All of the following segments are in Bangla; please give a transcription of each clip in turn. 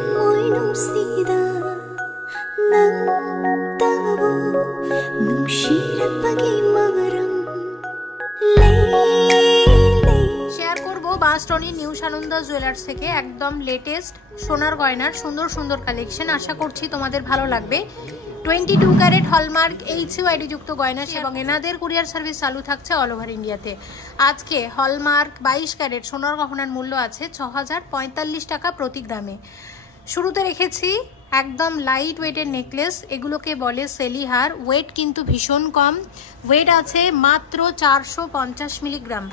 amoy nungsida ng tabo nungsirap pagimaram share করব বাঁশরণী নিউ সানন্দা জুয়েলার্স থেকে একদম লেটেস্ট সোনার গয়নার সুন্দর সুন্দর কালেকশন। আশা করছি তোমাদের ভালো লাগবে। 22 ক্যারেট হলমার্ক HUID যুক্ত গয়না এবং এনাদের কুরিয়ার সার্ভিস চালু থাকছে অল ওভার ইন্ডিয়াতে। আজকে হলমার্ক 22 ক্যারেট সোনার গহনার মূল্য আছে 6045 টাকা প্রতি গ্রামে। শুরুতে রেখেছি একদম লাইট ওয়েটের নেকলেস, এগুলোকে বলে সেলিহার। ওয়েট কিন্তু ভীষণ কম, ওয়েট আছে মাত্র 450 মিলিগ্রাম।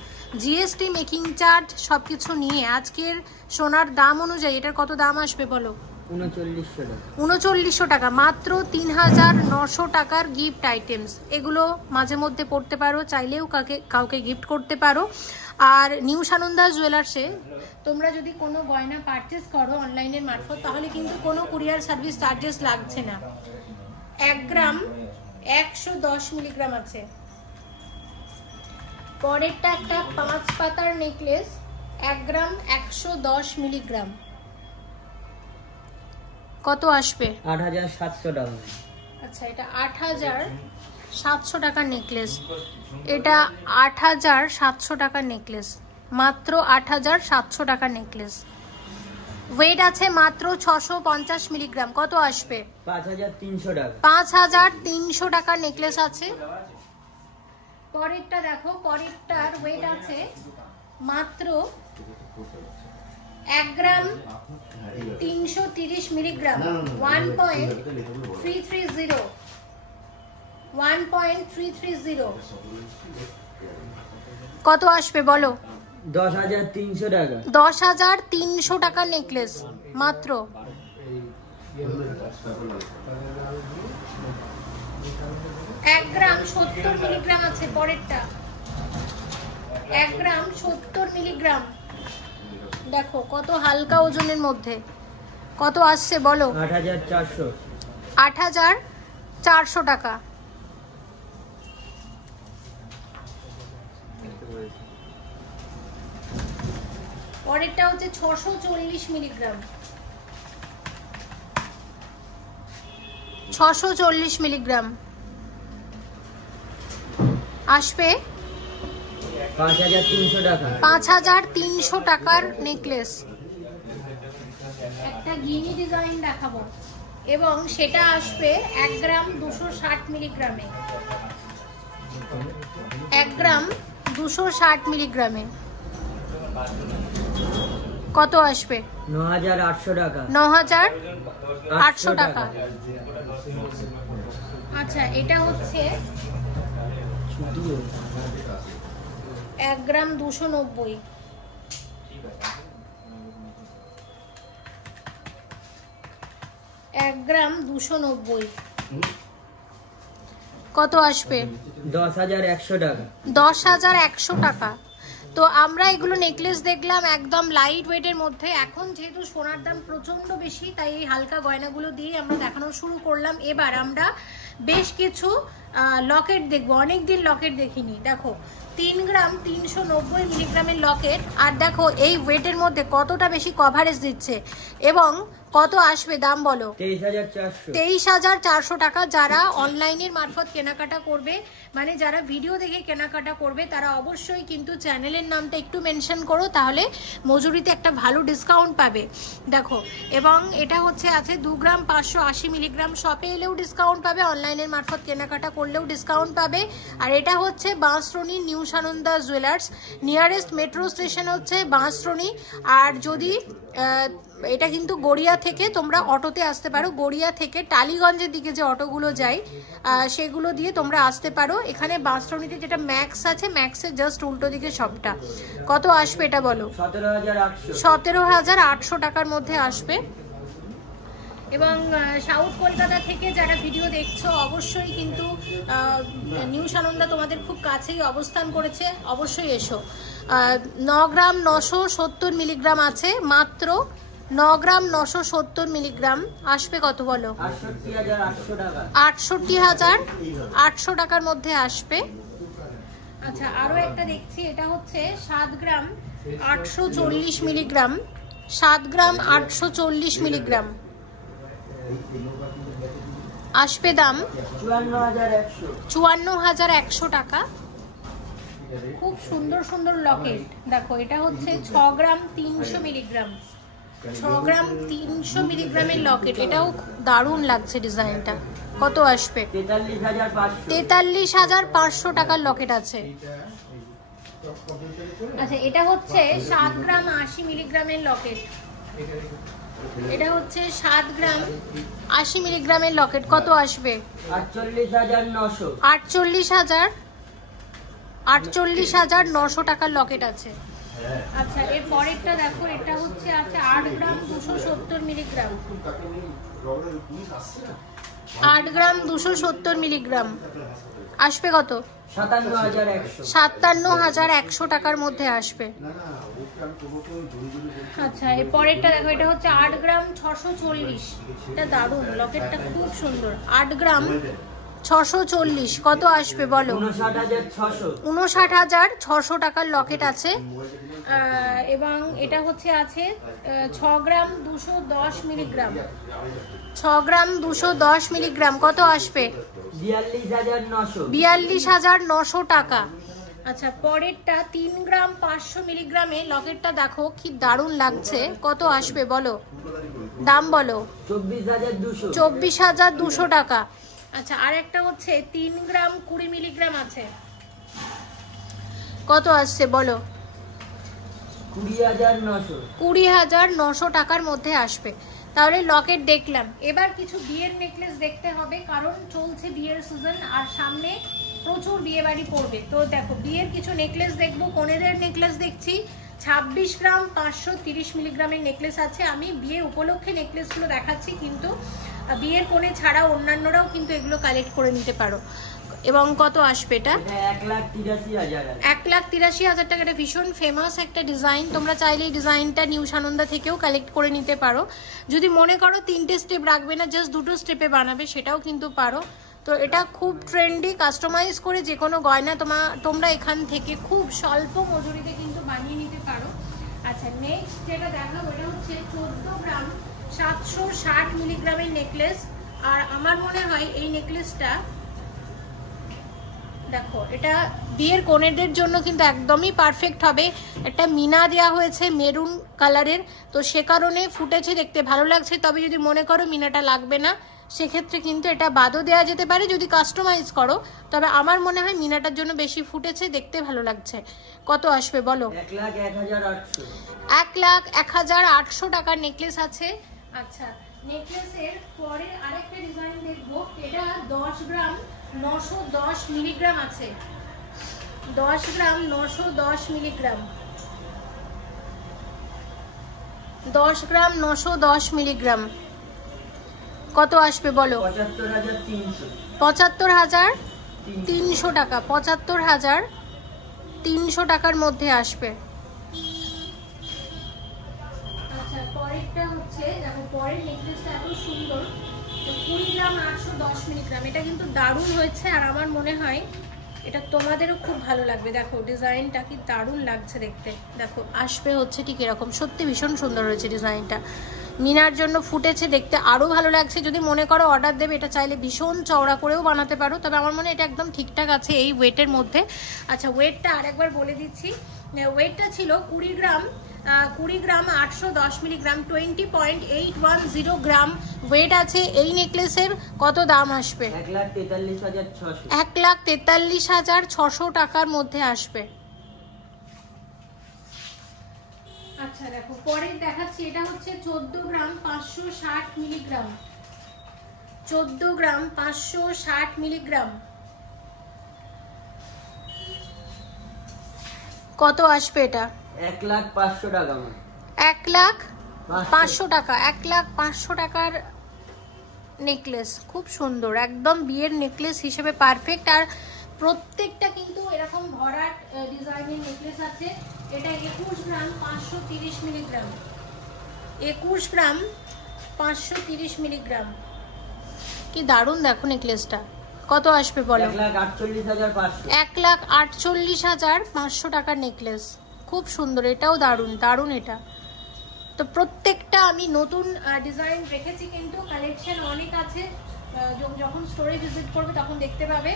জিএসটি, মেকিং চার্জ সবকিছু নিয়ে আজকের সোনার দাম অনুযায়ী এটার কত দাম আসবে বলো? 3900 টাকা, মাত্র 3900 টাকার গিফট আইটেমস। এগুলো মাঝে মধ্যে পড়তে পারো, চাইলেও কাউকে গিফট করতে পারো। আর নিউ সানন্দা জুয়েলার্সে তোমরা যদি কোনো গয়না পারচেস করো অনলাইনের মারফত, তাহলে কিন্তু কোনো কুরিয়ার সার্ভিস চার্জেস লাগছে না। 1 গ্রাম 110 মিলিগ্রাম আছে। পরেরটা একটা 5 পাতার নেকলেস, 1 গ্রাম 110 মিলিগ্রাম। কত আসবে? 8700 টাকা। আচ্ছা, এটা 8700 টাকার নেকলেস। এটা 8700 টাকার নেকলেস, মাত্র 8700 টাকার নেকলেস। ওয়েট আছে মাত্র 650 মিলিগ্রাম। কত আসবে? 5300 টাকা। 5300 টাকার নেকলেস আছে। পরেরটা দেখো, পরেরটার ওয়েট আছে মাত্র 1 গ্রাম 330 মিলিগ্রাম, 1.330। কত আসবে বলো? 10300 টাকা। 10300 টাকার নেকলেস মাত্র। এক গ্রাম 70 মিলিগ্রাম আছে পরেরটা, 1 গ্রাম 70 মিলিগ্রাম। দেখো কত হালকা ওজনের মধ্যে। কত আসছে বলো? 8400। 8400 টাকা। পরেরটা হচ্ছে 640 মিলিগ্রাম, 640 মিলিগ্রাম আসবে 5300 টাকা। 5300 টাকার নেকলেস। একটা গিনি ডিজাইন দেখাবো এবং সেটা আসবে 1 গ্রাম 260 মিলিগ্রামে। 1 গ্রাম 260 মিলিগ্রামে কত আসবে? 9800 টাকা। 9800 টাকা। আচ্ছা, এটা হচ্ছে 1 গ্রাম 290। 1 গ্রাম 290 কত আসবে? 10100 টাকা। 10100 টাকা। তো আমরা এগুলো নেকলেস দেখলাম একদম লাইট ওয়েটের মধ্যে। এখন যেহেতু সোনার দাম প্রচন্ড বেশি, তাই এই হালকা গয়নাগুলো দিয়ে আমরা দেখানো শুরু করলাম। এবার আমরা বেশ কিছু লকেট দেখবো, অনেকদিন লকেট দেখিনি। দেখো 3 গ্রাম 390 মিলিগ্রামের লকেট। আর দেখো এই ওয়েটের মধ্যে কতটা বেশি কভারেজ দিচ্ছে এবং কত আসবে দাম বলো? 23400 টাকা। যারা অনলাইনের মারফত কেনাকাটা করবে, মানে যারা ভিডিও দেখে কেনাকাটা করবে, তারা অবশ্যই কিন্তু চ্যানেলের নামটা একটু মেনশন করো, তাহলে মজুরিতে একটা ভালো ডিসকাউন্ট পাবে। দেখো, এবং এটা হচ্ছে আছে 2 গ্রাম 580 মিলিগ্রাম। শপে এলেও ডিসকাউন্ট পাবে, অনলাইনের মারফত কেনাকাটা করলেও ডিসকাউন্ট পাবে। আর এটা হচ্ছে Bansdroni new Sananda jewellers, nearest metro station হচ্ছে বাঁশরণী। আর যদি এটা কিন্তু গড়িয়া থেকে তোমরা অটোতে আসতে পারো। গড়িয়া থেকে টালিগঞ্জের দিকে যে অটোগুলো যায় সেগুলো দিয়ে তোমরা আসতে পারো। এখানে বাঁশরণীতে যেটা ম্যাক্স আছে, ম্যাক্সের জাস্ট উল্টো দিকে সবটা। কত আসবে এটা বলো? 17800 টাকার মধ্যে আসবে। এবং সাউথ কলকাতা থেকে যারা ভিডিও দেখছো, অবশ্যই কিন্তু নিউ সানন্দা তোমাদের খুব কাছেই অবস্থান করেছে, অবশ্যই এসো। 9 গ্রাম 970 মিলিগ্রাম আছে, মাত্র 9 গ্রাম 970 মিলিগ্রাম আসবে কত বলো? 68800 টাকার মধ্যে আসবে। আচ্ছা, আরো একটা দেখছি, এটা হচ্ছে 7 গ্রাম 840 মিলিগ্রাম, 7 গ্রাম 840 মিলিগ্রাম আসবে দাম 54,100 টাকা। খুব সুন্দর সুন্দর লকেট দেখো, এটা হচ্ছে 6 গ্রাম 300 মিলিগ্রাম, 6 গ্রাম 300 মিলিগ্রামের লকেট। এটাও দারুণ লাগছে ডিজাইনটা। কত আসবে? 43,500 টাকার লকেট আছে। আচ্ছা, এটা হচ্ছে 7 গ্রাম 80 মিলিগ্রামের লকেট। এটা হচ্ছে 7 গ্রাম 80 মিলিগ্রামের লকেট। কত আসবে? 48,900 টাকার লকেট আছে। আচ্ছা, এর পরেরটা দেখো, এটা হচ্ছে আছে 8 গ্রাম 270 মিলিগ্রাম, 8 গ্রাম 270 মিলিগ্রাম আসবে কত? 57,100 টাকার মধ্যে আসবে। আচ্ছা, এর পরেরটা দেখো, এটা হচ্ছে 8 গ্রাম 640। এটা দারুণ, লকেটটা খুব সুন্দর। 8 গ্রাম 640 কত আসবে বলো? 59,600 টাকার লকেট আছে। এবং এটা হচ্ছে আছে 6 গ্রাম 210 মিলিগ্রাম, 6 গ্রাম 210 মিলিগ্রাম কত আসবে? 42,900 টাকা। আচ্ছা, পরেরটা 3 গ্রাম 500 মিলিগ্রামে লকেটটা দেখো কি দারুণ লাগছে। কত আসবে বলো? দাম বলো। 24,200 টাকা। আচ্ছা, আর একটা হচ্ছে 3 গ্রাম 20 মিলিগ্রাম আছে। কত আসছে বলো? 20,900 টাকার মধ্যে আসবে। তাহলে লকেট দেখলাম। এবার কিছু বিয়ের নেকলেস দেখতে হবে, কারণ চলছে বিয়ের সিজন আর সামনে প্রচুর বিয়ে বাড়ি পড়বে। তো দেখো, বিয়ের কিছু নেকলেস দেখবো। কনেদের নেকলেস দেখছি 26 গ্রাম 530 মিলিগ্রামের নেকলেস আছে। আমি বিয়ে উপলক্ষে নেকলেসগুলো দেখাচ্ছি, কিন্তু বিয়ের কোণে ছাড়া অন্যান্যরাও কিন্তু এগুলো কালেক্ট করে নিতে পারো। এবং কত আসবে এটা? 1,83,000 টাকা। এটা ভীষণ ফেমাস একটা ডিজাইন। তোমরা চাইলে এই ডিজাইনটা নিউ সানন্দা থেকেও কালেক্ট করে নিতে পারো। যদি মনে করো 3টে স্টেপ রাখবে না, জাস্ট 2টো স্টেপে বানাবে, সেটাও কিন্তু পারো। তো এটা খুব ট্রেন্ডি। কাস্টমাইজ করে যে কোনো গয়না তোমরা এখান থেকে খুব স্বল্প মজুরিতে কিন্তু বানিয়ে নিতে পারো। আচ্ছা, নেক্সট যেটা দেখাবো, এটা হচ্ছে 14 গ্রাম 760 মিলিগ্রামের নেকলেস। আর আমার মনে হয় এই নেকলেসটা দেখো, এটা বিয়ের কনেদের জন্য কিন্তু একদমই পারফেক্ট হবে। একটা মিনা দেওয়া হয়েছে মেরুন কালারের, তো সে কারণে ফুটেছে, দেখতে ভালো লাগছে। তবে যদি মনে করো মিনাটা লাগবে না, সেক্ষেত্রে কিন্তু এটা বাদও দেওয়া যেতে পারে যদি কাস্টমাইজ করো। তবে আমার মনে হয় মিনাটার জন্য বেশি ফুটেছে, দেখতে ভালো লাগছে। কত আসবে বলো? 1,01,800 টাকার নেকলেস আছে। আচ্ছা, নেকলেসের পরে আরেকটা ডিজাইন দেখবো। এটা 10 গ্রাম 910 মিলিগ্রাম আছে, 10 গ্রাম 910 মিলিগ্রাম, 10 গ্রাম 910 মিলিগ্রাম কত আসবে বলো? 75,300 টাকা। 75,300 টাকার মধ্যে আসবে। আচ্ছা, পরেরটা হচ্ছে দেখো, পরের নেকলেসটা এত সুন্দর, 20 গ্রাম 810 মিলিগ্রাম। এটা কিন্তু দারুণ হয়েছে, আর আমার মনে হয় এটা তোমাদেরও খুব ভালো লাগবে। দেখো ডিজাইনটা কি দারুণ লাগছে দেখতে। দেখো আসবে হচ্ছে ঠিক এরকম, সত্যি ভীষণ সুন্দর হয়েছে ডিজাইনটা। মিনার জন্য ফুটেছে, দেখতে আরও ভালো লাগছে। যদি মনে করো অর্ডার দেবে, এটা চাইলে ভীষণ চওড়া করেও বানাতে পারো। তবে আমার মনে হয় এটা একদম ঠিকঠাক আছে এই ওয়েটের মধ্যে। আচ্ছা, ওয়েটটা আরেকবার বলে দিচ্ছি। ওয়েটটা ছিল 20 গ্রাম 810 মিলিগ্রাম, 20.810 গ্রাম ওয়েট আছে এই নেকলেসের। কত দাম আসবে? 1,43,600 টাকার মধ্যে আসবে। আচ্ছা দেখো, পরে দেখাচ্ছি। এটা হচ্ছে 14 গ্রাম 560 মিলিগ্রাম, 14 গ্রাম 560 মিলিগ্রাম কত আসবে এটা? 1,05,000 টাকা। 1,05,000 টাকা। 1,05,000 টাকার নেকলেস, খুব সুন্দর, একদম বিয়ের নেকলেস হিসেবে পারফেক্ট। আর প্রত্যেকটা কিন্তু এরকম ভরাট ডিজাইনের নেকলেস আছে। এটা 21 গ্রাম 530 মিলিগ্রাম, 21 গ্রাম 530 মিলিগ্রাম। কি দারুণ দেখো নেকলেসটা। কত আসবে বলো? 1,48,500 1,48,500 টাকার নেকলেস, খুব সুন্দর। এটাও দারুণ দারুণ। এটা তো প্রত্যেকটা আমি নতুন ডিজাইন রেখেছি, কিন্তু কালেকশন অনেক আছে, যখন স্টোরে ভিজিট করবে তখন দেখতে পাবে।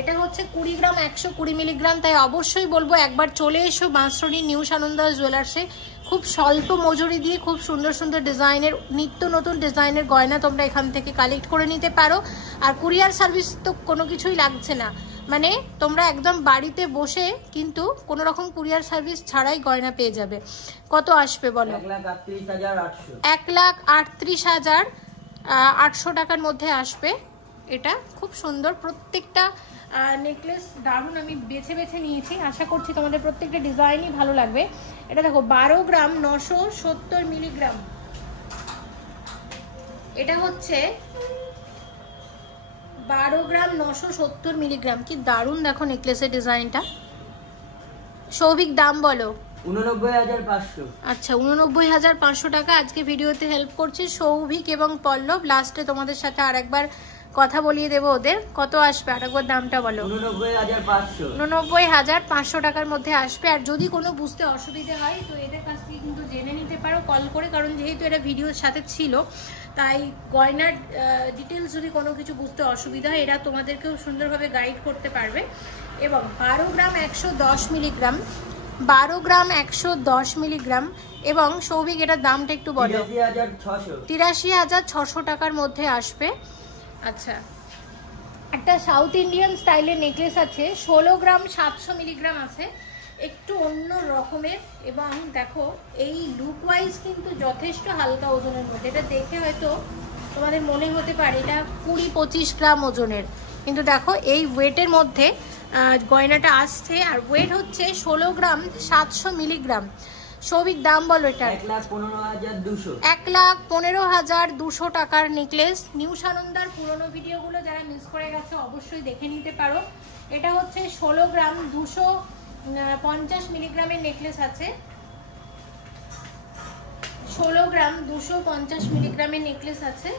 এটা হচ্ছে 20 গ্রাম 120 মিলিগ্রাম, তাই অবশ্যই বলবো একবার চলে এসো বাঁশরণী নিউ সানন্দাস জুয়েলার্সে। খুব স্বল্প মজুরি দিয়ে খুব সুন্দর সুন্দর ডিজাইনের, নিত্য নতুন ডিজাইনের গয়না তোমরা এখান থেকে কালেক্ট করে নিতে পারো। আর কুরিয়ার সার্ভিস তো কোনো কিছুই লাগছে না, মানে তোমরা একদম বাড়িতে বসে কিন্তু কোনো রকম কুরিয়ার সার্ভিস ছাড়াই গয়না পেয়ে যাবে। কত আসবে বলো? 1,38,800 টাকার মধ্যে আসবে। এটা খুব সুন্দর, প্রত্যেকটা নেকলেস দারুণ আমি বেছে বেছে নিয়েছি, আশা করছি তোমাদের প্রত্যেকটা ডিজাইনই ভালো লাগবে। এটা দেখো 12 গ্রাম 970 মিলিগ্রাম, এটা হচ্ছে 12 গ্রাম 970 মিলিগ্রাম। কি দারুণ দেখো নেকলেসের ডিজাইনটা। সৌভিক দাম বলো? 89,500। আচ্ছা 89,500 টাকা। আজকে ভিডিওতে হেল্প করছে সৌভিক এবং পল্লব। লাস্টে তোমাদের সাথে আরেকবার কথা বলিয়ে দেবো ওদের। কত আসবে আরেকবার দামটা বলো? 89,500। 89,500 টাকার মধ্যে আসবে। আর যদি কোনো বুঝতে অসুবিধে হয় তো এদের কাছ থেকে কিন্তু জেনে নিতে পারো কল করে, কারণ যেহেতু এটা ভিডিওর সাথে ছিল তাই গয়নার ডিটেলস যদি কোনো কিছু বুঝতে অসুবিধা হয় এরা তোমাদেরকেও সুন্দরভাবে গাইড করতে পারবে। এবং 12 গ্রাম 110 মিলিগ্রাম, 12 গ্রাম 110 মিলিগ্রাম। এবং সৌভিক এটার দামটা একটু বলো? 83,600 টাকার মধ্যে আসবে। আচ্ছা, একটা সাউথ ইন্ডিয়ান স্টাইলের নেকলেস আছে, 16 গ্রাম 700 মিলিগ্রাম আছে, একটু অন্য রকমের। এবং দেখো এই লুক ওয়াইজ কিন্তু যথেষ্ট হালকা ওজনের মধ্যে। এটা দেখে হয়তো তোমাদের মনে হতে পারে এটা 20-25 গ্রাম ওজনের, কিন্তু দেখো এই ওয়েটের মধ্যে গয়নাটা আসছে। আর ওয়েট হচ্ছে 16 গ্রাম 700 মিলিগ্রাম। সৌভিক দাম বলো এটা? 1,15,200। 1,15,200 টাকার নেকলেস। নিউ সানন্দার পুরোনো ভিডিওগুলো যারা মিস করে গেছে অবশ্যই দেখে নিতে পারো। এটা হচ্ছে 16 গ্রাম 250 মিলিগ্রামের নেকলেস আছে, 16 গ্রাম 250 মিলিগ্রামের নেকলেস আছে।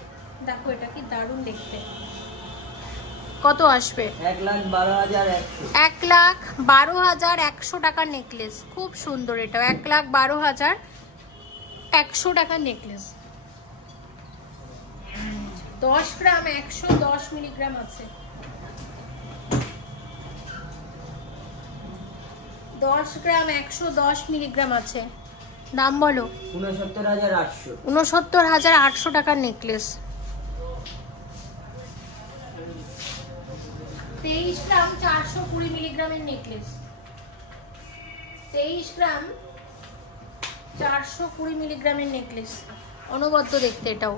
দেখো এটা কি দারুণ দেখতে। কত আসবে? 1,12,100। 1,12,100 টাকার নেকলেস, খুব সুন্দর। এটা 1,12,100 টাকার নেকলেস। 10 গ্রাম 110 মিলিগ্রাম আছে, 10 গ্রাম 110 মিলিগ্রাম আছে। দাম বলো? 69,800। 69,800 টাকার নেকলেস। 23 গ্রাম 420 মিলিগ্রামের নেকলেস, 23 গ্রাম 420 মিলিগ্রামের নেকলেস। অনবদ্য দেখতে, এটাও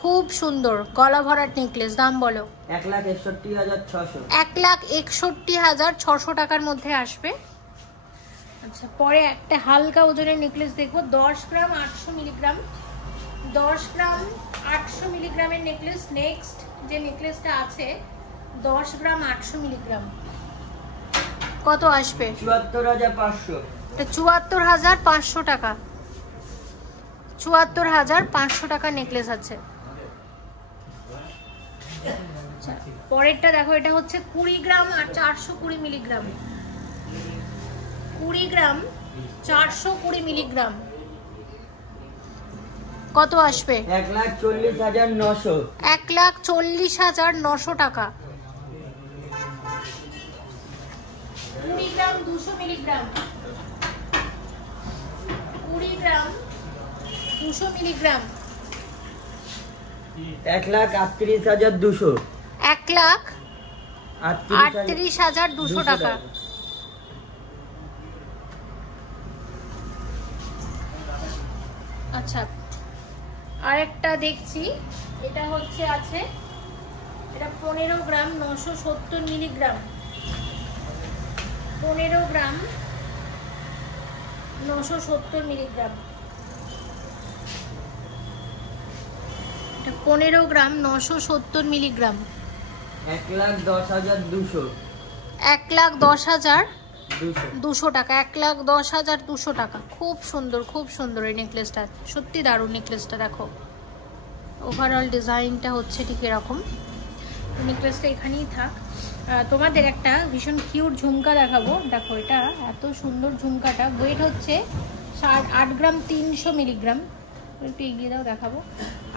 খুব সুন্দর গলা ভরাট নেকলেস। দাম বলো? 1,61,600। 1,61,600 টাকার মধ্যে আসবে। আচ্ছা, পরে একটা হালকা ওজনের নেকলেস দেখবো, 10 গ্রাম 800 মিলিগ্রাম, 10 গ্রাম 800 মিলিগ্রামের নেকলেস। নেক্সট যে নেকলেসটা আছে 10 গ্রাম 800 মিলিগ্রাম। কত আসবে? 74,500। 74,500 টাকা। 74,500 টাকা নেকলেস আছে। পরেরটা দেখো, এটা হচ্ছে 20 গ্রাম আর 420 মিলিগ্রাম, 20 গ্রাম 420 মিলিগ্রাম। কত আসবে? 1,40,900। 1,40,900 টাকা। 20 গ্রাম 200 মিলিগ্রাম, 20 গ্রাম 200 মিলিগ্রাম। 1,38,200। 1,38,200 টাকা। আচ্ছা, আরেকটা দেখছি, এটা হচ্ছে আছে, এটা 15 গ্রাম 970 মিলিগ্রাম, 15 গ্রাম 970 মিলিগ্রাম। 15 গ্রাম 970 মিলিগ্রাম। 1,10,200। 1,10,200 টাকা। 1,10,200 টাকা। খুব সুন্দর, খুব সুন্দর এই নেকলেসটা, সত্যি দারুণ নেকলেসটা। দেখো ওভারঅল ডিজাইনটা হচ্ছে ঠিক এরকম। নেকলেসটা এখানেই থাক। তোমাদের একটা ভীষণ কিউট ঝুমকা দেখাবো। দেখো এটা এত সুন্দর ঝুমকাটা, ওয়েট হচ্ছে 8 গ্রাম 300 মিলিগ্রাম, একটু এগিয়ে দাও দেখাবো।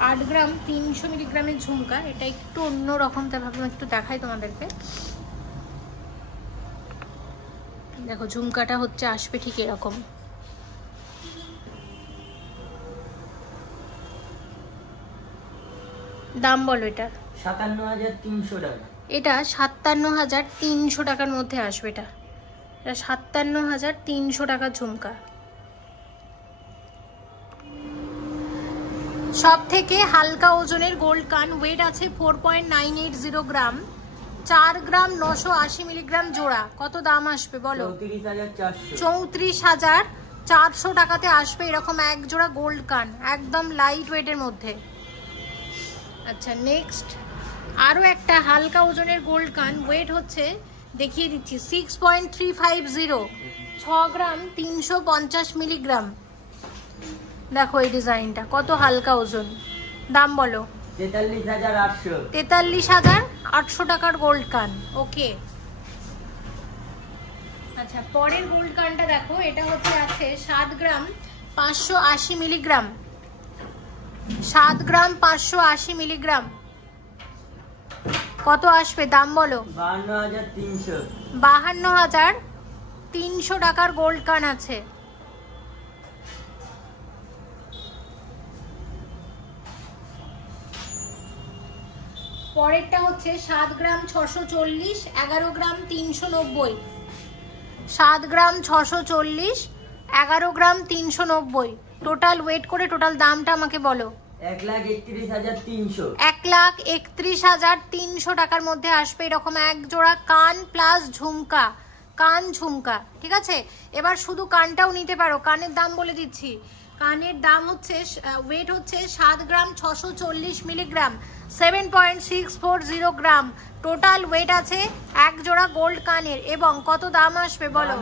8 গ্রাম 300 মিলিগ্রামের ঝুমকা, এটা একটু অন্যরকম, তাই ভাবলাম একটু দেখাই তোমাদেরকে। দেখো ঝুমকাটা হচ্ছে আসবে ঠিক এরকম। দাম বলো এটা? 57,300 টাকা। এটা 57,300 টাকার মধ্যে আসবে। এটা 57,300 টাকার ঝুমকা। সব থেকে হালকা ওজনের গোল্ড কান, ওয়েট আছে 4.980 গ্রাম, 4 গ্রাম 980 মিলিগ্রাম জোড়া। কত দাম আসবে বলো? 34,400 টাকাতে আসবে এরকম এক জোড়া গোল্ড কান, একদম লাইট ওয়েটের মধ্যে। আচ্ছা নেক্সট আরও একটা হালকা ওজনের গোল্ড কান, ওয়েট হচ্ছে দেখিয়ে দিচ্ছি 6.350, 6 গ্রাম 350 মিলিগ্রাম। দেখো এই ডিজাইনটা কত হালকা ওজন। দাম বলো? 43,800। 43,800 টাকার গোল্ড কান। ওকে আচ্ছা পরের গোল্ড কানটা দেখো, এটা হচ্ছে আছে 7 গ্রাম 580 মিলিগ্রাম, 7 গ্রাম 580 মিলিগ্রাম। কত আসবে দাম বলো? 52,300। 52,300 টাকার গোল্ড কান আছে। পরেরটা হচ্ছে 7 গ্রাম 640, 11 গ্রাম 390, 7 গ্রাম 640, 11 গ্রাম 390। টোটাল ওয়েট করে টোটাল দামটা আমাকে বলো। 1,31,300। 1,31,300 টাকার মধ্যে আসবে এরকম এক জোড়া কান প্লাস ঝুমকা, কান ঝুমকা। ঠিক আছে, এবার শুধু কানটাও নিতে পারো। কানের দাম বলে দিচ্ছি। কানের দাম হচ্ছে ওয়েট হচ্ছে 7 গ্রাম 640 মিলিগ্রাম, 7.640 গ্রাম। টোটাল ওয়েট আছে এক জোড়া গোল্ড কানের। এবং কত দাম আসবে বলো?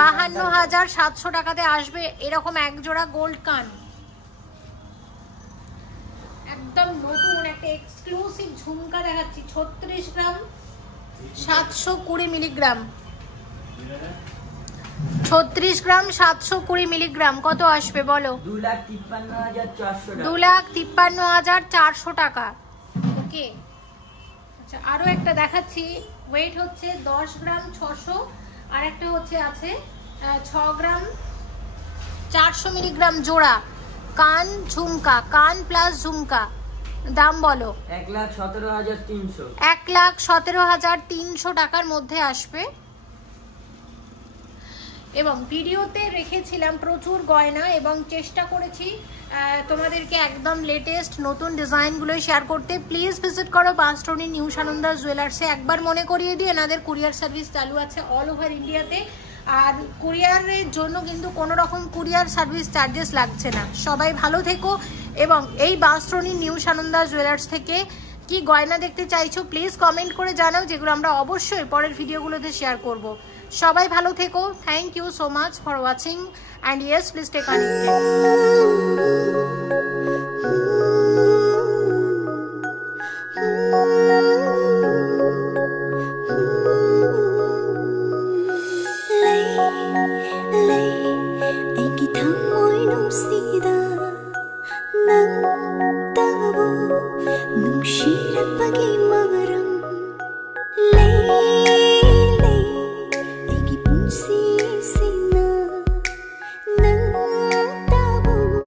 52,700 টাকাতে আসবে এরকম এক জোড়া গোল্ড কান। একদম নতুন একটা এক্সক্লুসিভ ঝুমকা দেখাচ্ছি, 36 গ্রাম 720 মিলিগ্রাম, 36 গ্রাম 720 মিলিগ্রাম। কত আসবে বলো? 2,53,400 টাকা। ওকে আচ্ছা আরো একটা দেখাচ্ছি, ওয়েট হচ্ছে 10 গ্রাম 600, আর একটা হচ্ছে আছে 6 গ্রাম 400 মিলিগ্রাম জোড়া কান ঝুমকা, কান প্লাস ঝুমকা। দাম বলো? 1,17,300। 1,17,300 টাকার মধ্যে আসবে। এবং ভিডিওতে রেখেছিলাম প্রচুর গয়না এবং চেষ্টা করেছি তোমাদেরকে একদম লেটেস্ট নতুন ডিজাইনগুলোই শেয়ার করতে। প্লিজ ভিজিট করো বাসস্ট্যান্ডের নিউ সানন্দা জুয়েলার্সে। একবার মনে করিয়ে দিই এনাদের কুরিয়ার সার্ভিস চালু আছে অল ওভার ইন্ডিয়াতে। আর কুরিয়ারের জন্য কিন্তু কোনো রকম কুরিয়ার সার্ভিস চার্জেস লাগছে না। সবাই ভালো থেকো এবং এই বাসস্ট্যান্ডের নিউ সানন্দা জুয়েলার্স থেকে কি গয়না দেখতে চাইছো প্লিজ কমেন্ট করে জানাও, যেগুলো আমরা অবশ্যই পরের ভিডিওগুলোতে শেয়ার করব। সবাই ভালো থেকো। Thank you so much for watching and yes please stay connected. ꯑꯩꯒꯤ ꯊꯃꯣꯏ ꯅꯨꯡꯁꯤꯗ ꯅꯪꯇꯕꯨ ꯅꯨꯡꯁꯤꯔꯛꯄꯒꯤ